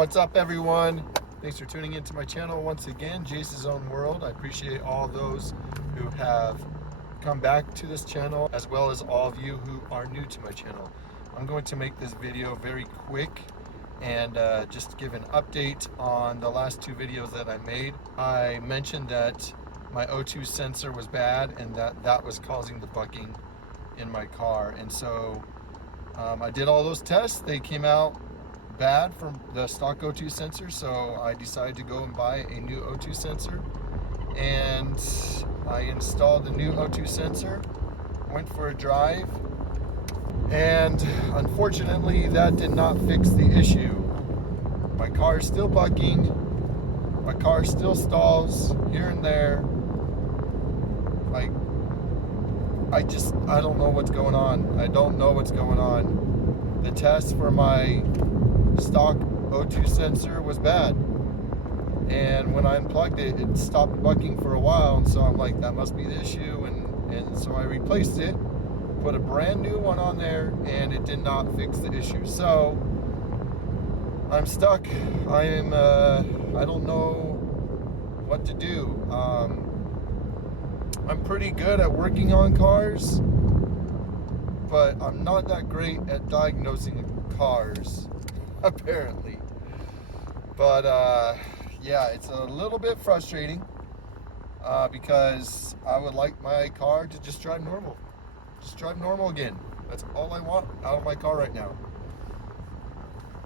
What's up, everyone? Thanks for tuning into my channel once again, Jace's Own World. I appreciate all those who have come back to this channel, as well as all of you who are new to my channel. I'm going to make this video very quick and just give an update on the last two videos that I made. I mentioned that my O2 sensor was bad and that was causing the bucking in my car. And so I did all those tests. They came out bad from the stock O2 sensor, so I decided to go and buy a new O2 sensor, and I installed the new O2 sensor, went for a drive, and unfortunately that did not fix the issue. My car is still bucking, my car still stalls here and there. Like, I don't know what's going on. I don't know what's going on. The test for my stock O2 sensor was bad, and when I unplugged it, it stopped bucking for a while, and so I'm like, that must be the issue, and so I replaced it, put a brand new one on there, and it did not fix the issue. So I'm stuck. I don't know what to do. I'm pretty good at working on cars, but I'm not that great at diagnosing cars, apparently. But yeah, it's a little bit frustrating because I would like my car to just drive normal. Just drive normal again. That's all I want out of my car right now.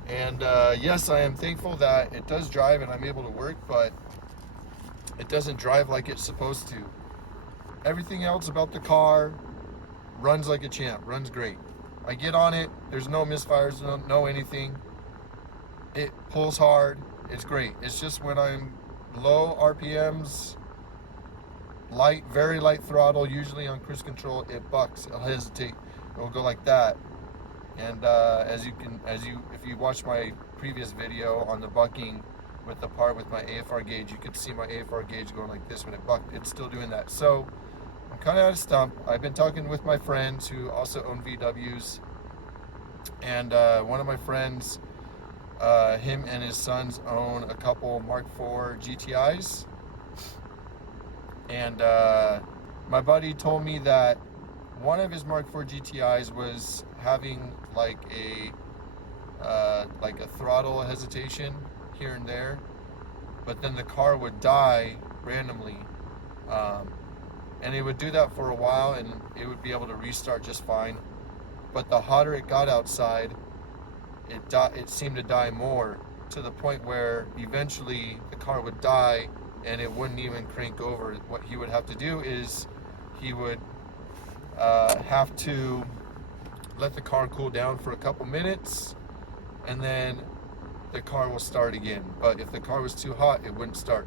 And yes, I am thankful that it does drive and I'm able to work, but it doesn't drive like it's supposed to. Everything else about the car runs like a champ, runs great. I get on it, there's no misfires, no anything. It pulls hard, it's great. It's just when I'm low RPMs, very light throttle, usually on cruise control, it bucks, it'll hesitate, it'll go like that. And if you watch my previous video on the bucking with the part with my AFR gauge, you could see my AFR gauge going like this when it bucked. It's still doing that. So I'm kind of at a stump. I've been talking with my friends who also own VWs, and one of my friends, him and his sons own a couple Mark IV GTIs, and my buddy told me that one of his Mark IV GTIs was having like a throttle hesitation here and there, but then the car would die randomly, and it would do that for a while, and it would be able to restart just fine. But the hotter it got outside, it seemed to die more, to the point where eventually the car would die and it wouldn't even crank over. What he would have to do is he would have to let the car cool down for a couple minutes, and then the car will start again. But if the car was too hot, it wouldn't start.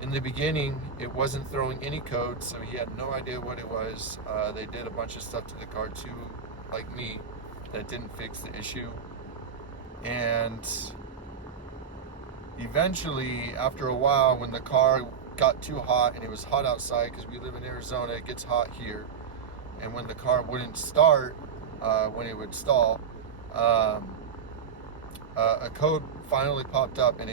In the beginning, it wasn't throwing any code, so he had no idea what it was. They did a bunch of stuff to the car too, like me, that didn't fix the issue. And eventually, after a while, when the car got too hot, and it was hot outside because we live in Arizona, it gets hot here, and when the car wouldn't start, when it would stall, a code finally popped up, and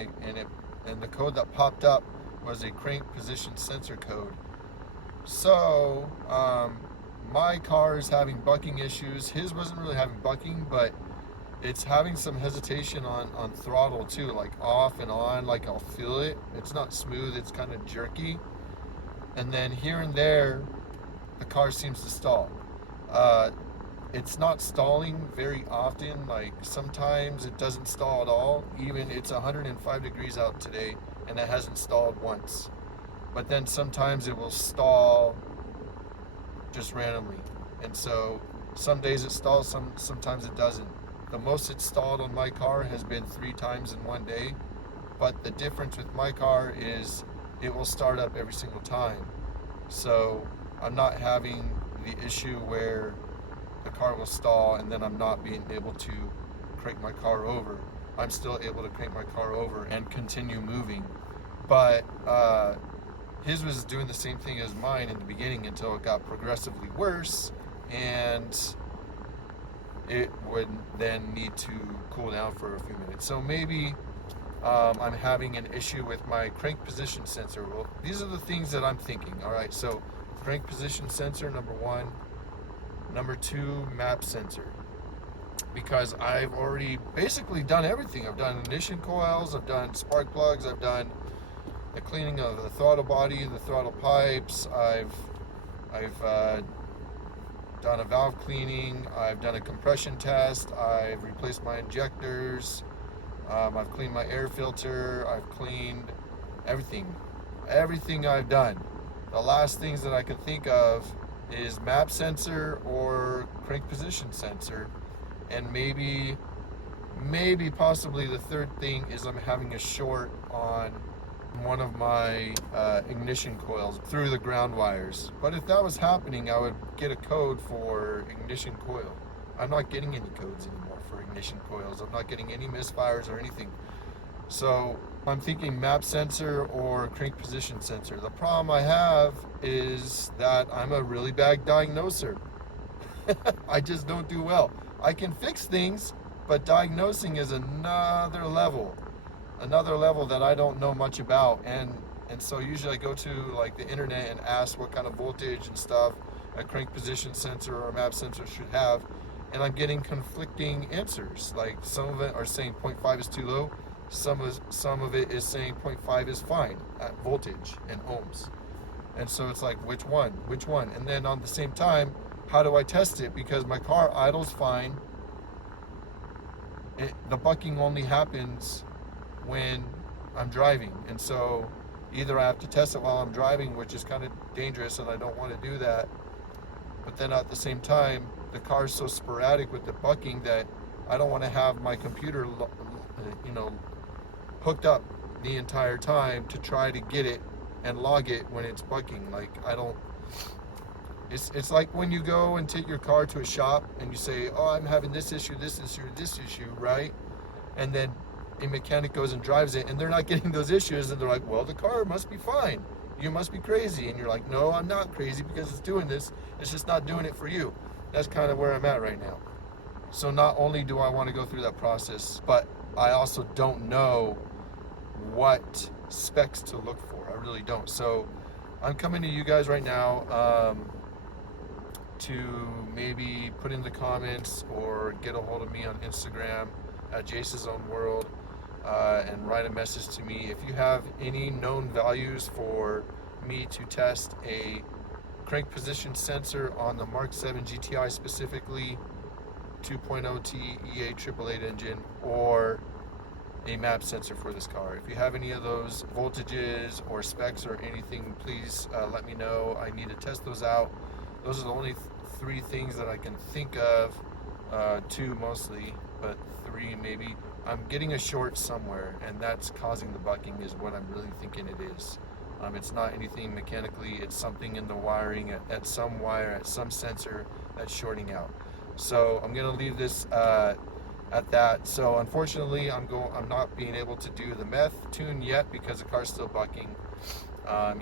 the code that popped up was a crank position sensor code. So my car is having bucking issues. His wasn't really having bucking, but it's having some hesitation on throttle too, like off and on, like I'll feel it. It's not smooth, it's kind of jerky. And then here and there, the car seems to stall. It's not stalling very often. Like sometimes it doesn't stall at all. Even it's 105 degrees out today and it hasn't stalled once. But then sometimes it will stall just randomly. And so some days it stalls, sometimes it doesn't. The most it's stalled on my car has been 3 times in one day. But the difference with my car is it will start up every single time. So I'm not having the issue where the car will stall and then I'm not being able to crank my car over. I'm still able to crank my car over and continue moving. But his was doing the same thing as mine in the beginning until it got progressively worse, and it would then need to cool down for a few minutes. So maybe I'm having an issue with my crank position sensor. Well, these are the things that I'm thinking. All right, so crank position sensor, number one. Number two, map sensor. Because I've already basically done everything. I've done ignition coils, I've done spark plugs, I've done the cleaning of the throttle body, the throttle pipes, I've done a valve cleaning, I've done a compression test, I've replaced my injectors, I've cleaned my air filter, I've cleaned everything I've done. The last things that I can think of is map sensor or crank position sensor, and maybe possibly the third thing is I'm having a short on one of my ignition coils through the ground wires. But if that was happening, I would get a code for ignition coil. I'm not getting any codes anymore for ignition coils. I'm not getting any misfires or anything. So I'm thinking map sensor or crank position sensor. The problem I have is that I'm a really bad diagnoser. I just don't do well. I can fix things, but diagnosing is another level that I don't know much about. And so usually I go to like the internet and ask what kind of voltage and stuff a crank position sensor or a map sensor should have, and I'm getting conflicting answers. Like some of it are saying 0.5 is too low, some of it is saying 0.5 is fine at voltage and ohms. And so it's like, which one? And then on the same time, how do I test it? Because my car idles fine. The bucking only happens when I'm driving. And so either I have to test it while I'm driving, which is kind of dangerous and I don't want to do that. But then at the same time, the car is so sporadic with the bucking that I don't want to have my computer, hooked up the entire time to try to get it and log it when it's bucking. Like it's like when you go and take your car to a shop and you say, oh, I'm having this issue, right? And then a mechanic goes and drives it and they're not getting those issues, and they're like, well, the car must be fine. You must be crazy. And you're like, no, I'm not crazy because it's doing this. It's just not doing it for you. That's kind of where I'm at right now. So not only do I want to go through that process, but I also don't know what specs to look for. I really don't. So I'm coming to you guys right now to maybe put in the comments or get a hold of me on Instagram at Jace's Own World and write a message to me if you have any known values for me to test a crank position sensor on the MK7 GTI, specifically 2.0 T EA 888 engine, or a map sensor for this car. If you have any of those voltages or specs or anything, please let me know. I need to test those out. Those are the only three things that I can think of, two mostly, but three maybe. I'm getting a short somewhere, and that's causing the bucking is what I'm really thinking it is. It's not anything mechanically, it's something in the wiring at some wire, at some sensor that's shorting out. So I'm gonna leave this at that. So unfortunately, I'm not being able to do the meth tune yet because the car's still bucking,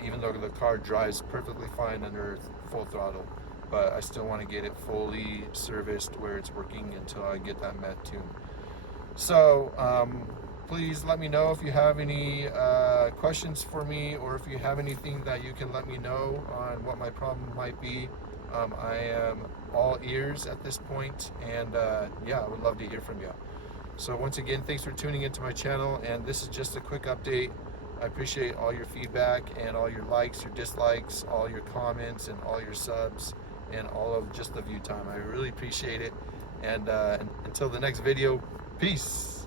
even though the car drives perfectly fine under full throttle. But I still want to get it fully serviced where it's working until I get that meth tune. So please let me know if you have any questions for me, or if you have anything that you can let me know on what my problem might be. I am all ears at this point, and I would love to hear from you. So once again, thanks for tuning into my channel, and this is just a quick update. I appreciate all your feedback and all your likes, your dislikes, all your comments, and all your subs, and all of just the view time. I really appreciate it. And until the next video, peace.